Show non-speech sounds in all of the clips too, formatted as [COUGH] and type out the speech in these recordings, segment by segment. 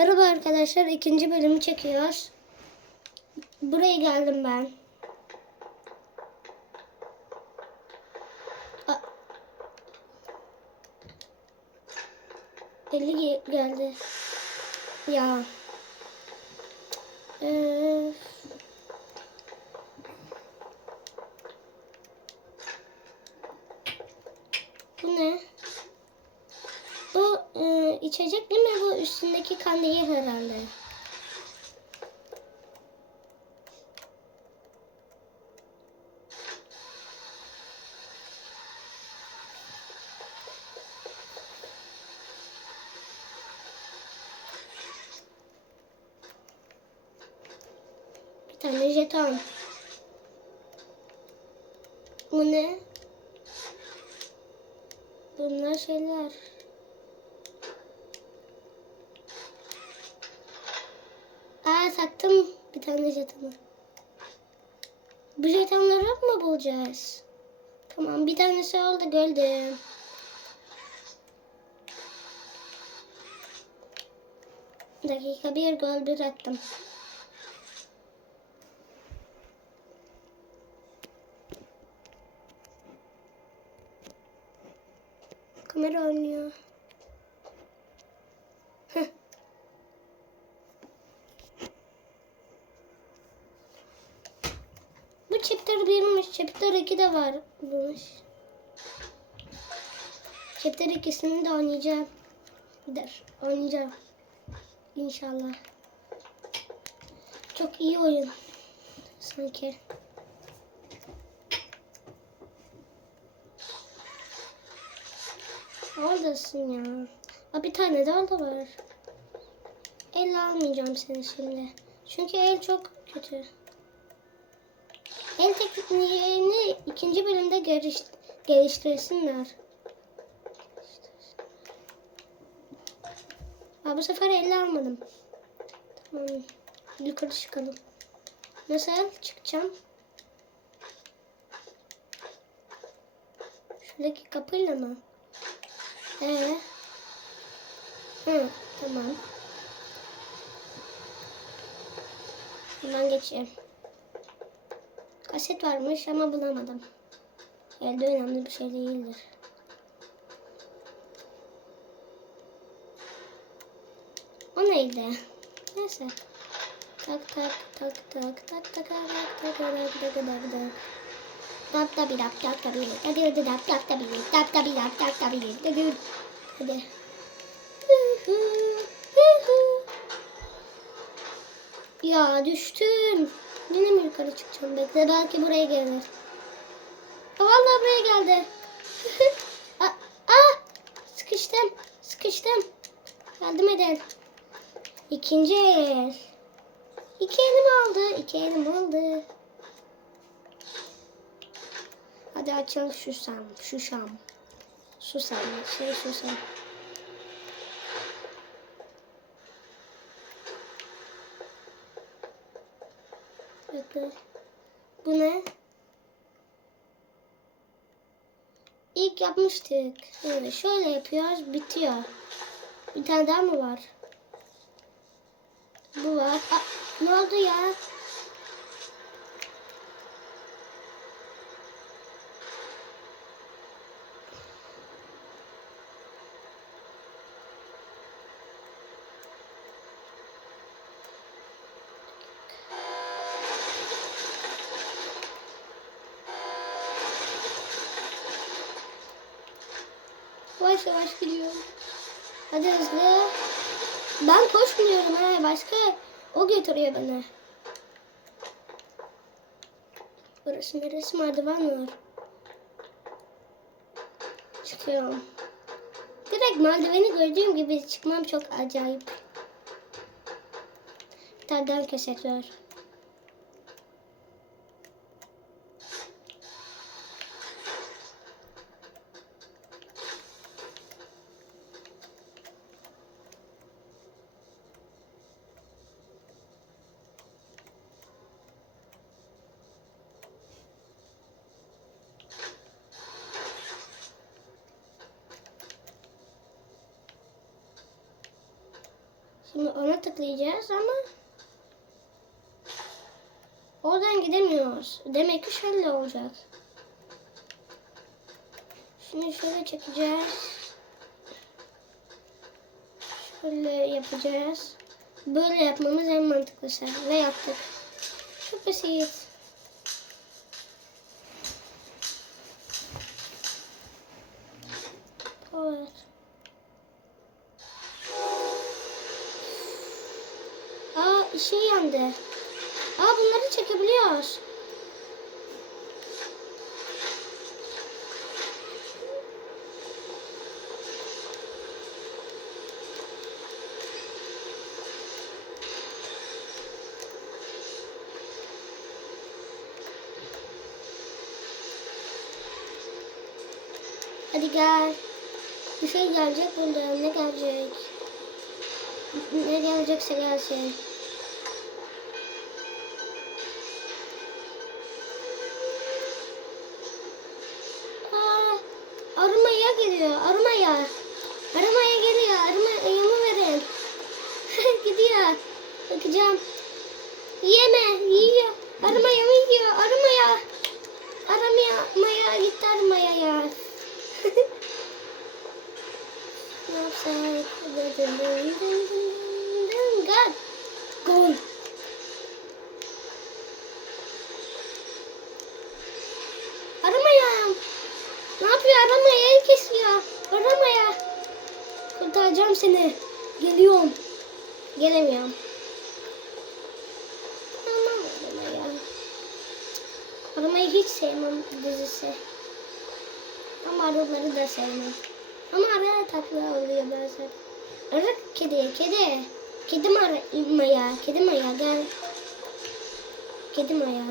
Merhaba arkadaşlar, ikinci bölümü çekiyoruz. Buraya geldim ben. A- Eli ge- geldi. Ya. Ee, bu ne? Bu e, içecek değil mi? Üstündeki kandili herhalde. Bir tane jeton. Bu ne? Bunlar şeyler. Aa sattım bir tane jetonu. Bu jetonları mı bulacağız? Tamam bir tanesi oldu gördüm. Dakika bir gol bir attım. Kamera oynuyor. Heh. Bu chapter 1'miş. Chapter 2 de var. Bulmuş. Chapter 2'sini de oynayacağım. Der. Oynayacağım. İnşallah. Çok iyi oyun. Sanki. Oradasın ya. Aa, bir tane daha da var. El almayacağım seni şimdi. Çünkü el çok kötü. El tekniğini ikinci bölümde geliş, geliştirsinler. Aa, bu sefer elle almadım. Tamam. Yukarı çıkalım. Nasıl çıkacağım? Şuradaki kapıyla mı? Ee? Hı, tamam. Hemen geçeyim. Kaset varmış ama bulamadım. Elde önemli bir şey değildir. O neydi? Neyse. Tak tak tak tak tak tak tak tak tak tak tak tak Tap da bir tap tap da bir hadi hadi tap tap da bir tap da bir tap tap da bir hadi hadi ya düştüm yine mi yukarı çıkacağım? Bekle belki buraya gelir. Vallahi buraya geldi. [LAUGHS] Aa, sıkıştım sıkıştım. Yardım edin ikinci el. İki elim aldı iki elim aldı Hadi açalım şu sam, şu şam. Susam, şey susam. Bekle. Bu ne? İlk yapmıştık. Evet, şöyle yapıyoruz, bitiyor. Bir tane daha mı var? Bu var. Aa, ne oldu ya? Yavaş yavaş gidiyorum. Hadi hızlı. Ben koşmuyorum ha. Başka o götürüyor beni. Burası neresi merdiven var. Çıkıyorum. Direkt merdiveni gördüğüm gibi çıkmam çok acayip. Bir tane daha kaset var. Şimdi ona tıklayacağız ama oradan gidemiyoruz. Demek ki şöyle olacak. Şimdi şöyle çekeceğiz. Şöyle yapacağız. Böyle yapmamız en mantıklısı. Ve yaptık. Çok basit. Hadi gel. Bir şey gelecek bundan. Ne gelecek? Ne gelecekse gelsin. Aa, arımaya geliyor. Arımaya. Arımaya geliyor. Arıma yamı verin. [LAUGHS] Gidiyor. Bakacağım. Yeme. Yiyor. Arımaya mı yiyor? Arımaya. Aramaya. Maya gitti arımaya ya. Ne dın. Gel. Gol. Aramaya. Ne yapıyor? Aramaya kesiyor. Aramaya. Kurtaracağım seni. Geliyorum. Gelemiyorum. Aramayı hiç sevmem dizisi. Ama arıları da sevmem. Ama araya takla oluyor bazen. Arı kedi, kedi. Kedi Maya? Kedi Maya gel. Kedi Maya.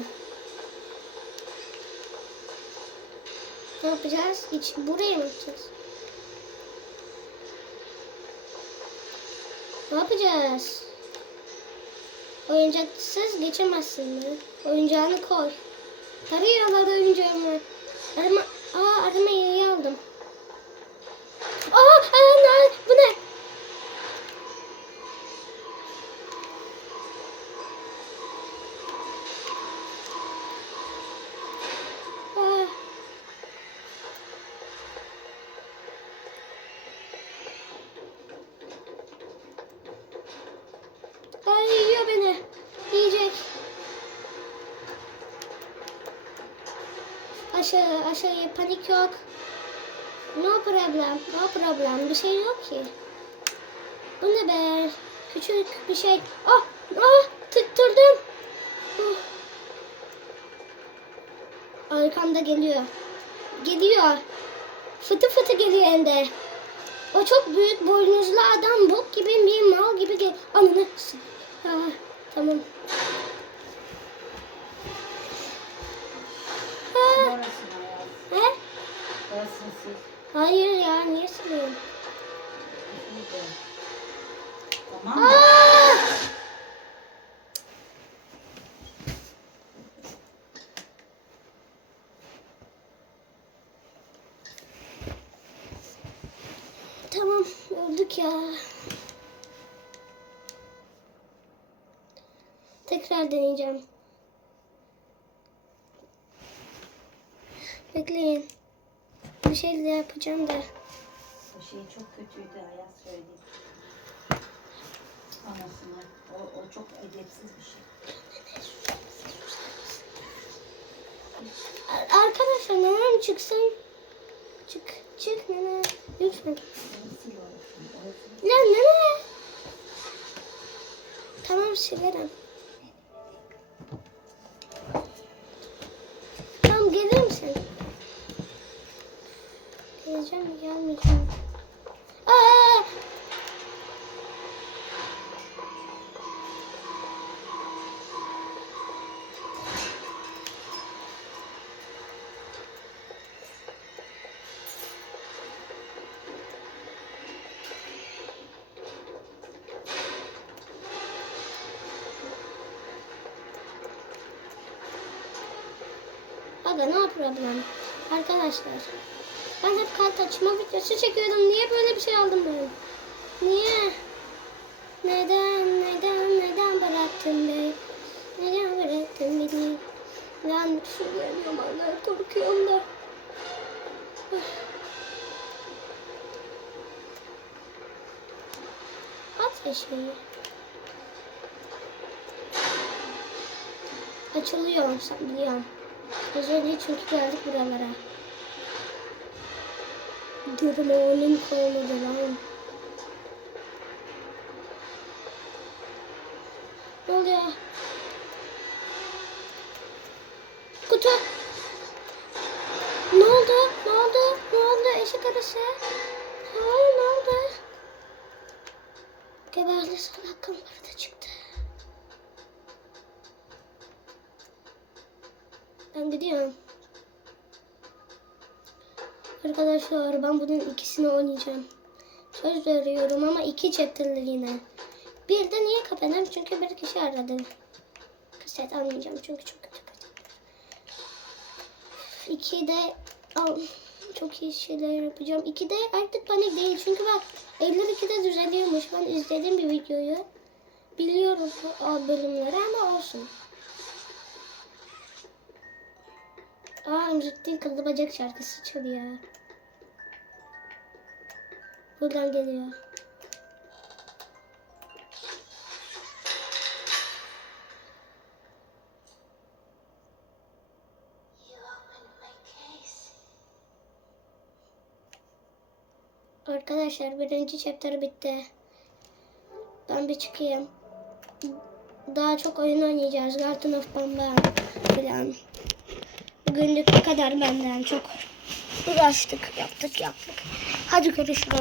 Ne yapacağız? Hiç buraya mı yapacağız? Ne yapacağız? Oyuncaksız geçemezsin mi? Oyuncağını koy. Tarıyorlar oyuncağımı. Arama, aa arama yayı aldım. Aa, aa ne, bu ne? Aa. Ay yiyor beni. Yiyecek. Aşağı aşağıya panik yok. No problem, no problem. Bir şey yok ki. Bu ne be? Küçük bir şey. Ah, ah, tutturdum. Oh. Arkamda geliyor. Geliyor. Fıtı fıtı geliyor hem. O çok büyük boynuzlu öldük ya. Tekrar deneyeceğim. Bekleyin. Bir şey de yapacağım da. O şey çok kötüydü Ayaz söyledi. Anasını. O, o çok edepsiz bir şey. Ar- Arkadaşlar nenem çıksın. Çık, çık nene. Lütfen. Ne nene? Tamam silerim. Tamam gelir misin? Geleceğim gelmeyeceğim. Aga ne problem? Arkadaşlar. Ben hep kart açma videosu çekiyordum. Niye böyle bir şey aldım ben? Niye? Neden, neden, neden bıraktın beni? Neden bıraktın beni? Ben söyleyemiyorum vallahi korkuyorum da. [SIGHS] At ya şeyi. Açılıyor sen biliyorum. Az önce çünkü geldik buralara. Durma onun kalmadı lan. Ne oluyor? Kutu. Ne oldu? Ne oldu? Ne oldu? Eşek arası. Ha, ne oldu? Geberli salak kamerada çıktı. Ben gidiyorum. Arkadaşlar ben bunun ikisini oynayacağım. Söz veriyorum ama iki chapter'lı yine. Bir de niye kapadım? Çünkü bir kişi aradı. Kaset almayacağım çünkü çok kötü kaset. İki de al. Çok iyi şeyler yapacağım. İki de artık panik değil. Çünkü bak 52'de düzeliyormuş. Ben izledim bir videoyu. Biliyorum o bölümleri ama olsun. Aa Emrettin Kıllı şarkısı çalıyor. Buradan geliyor. Arkadaşlar birinci chapter bitti. Ben bir çıkayım. Daha çok oyun oynayacağız. Garden of Bamba falan. Bugünlük bu kadar benden çok uğraştık, yaptık, yaptık. Hadi görüşürüz.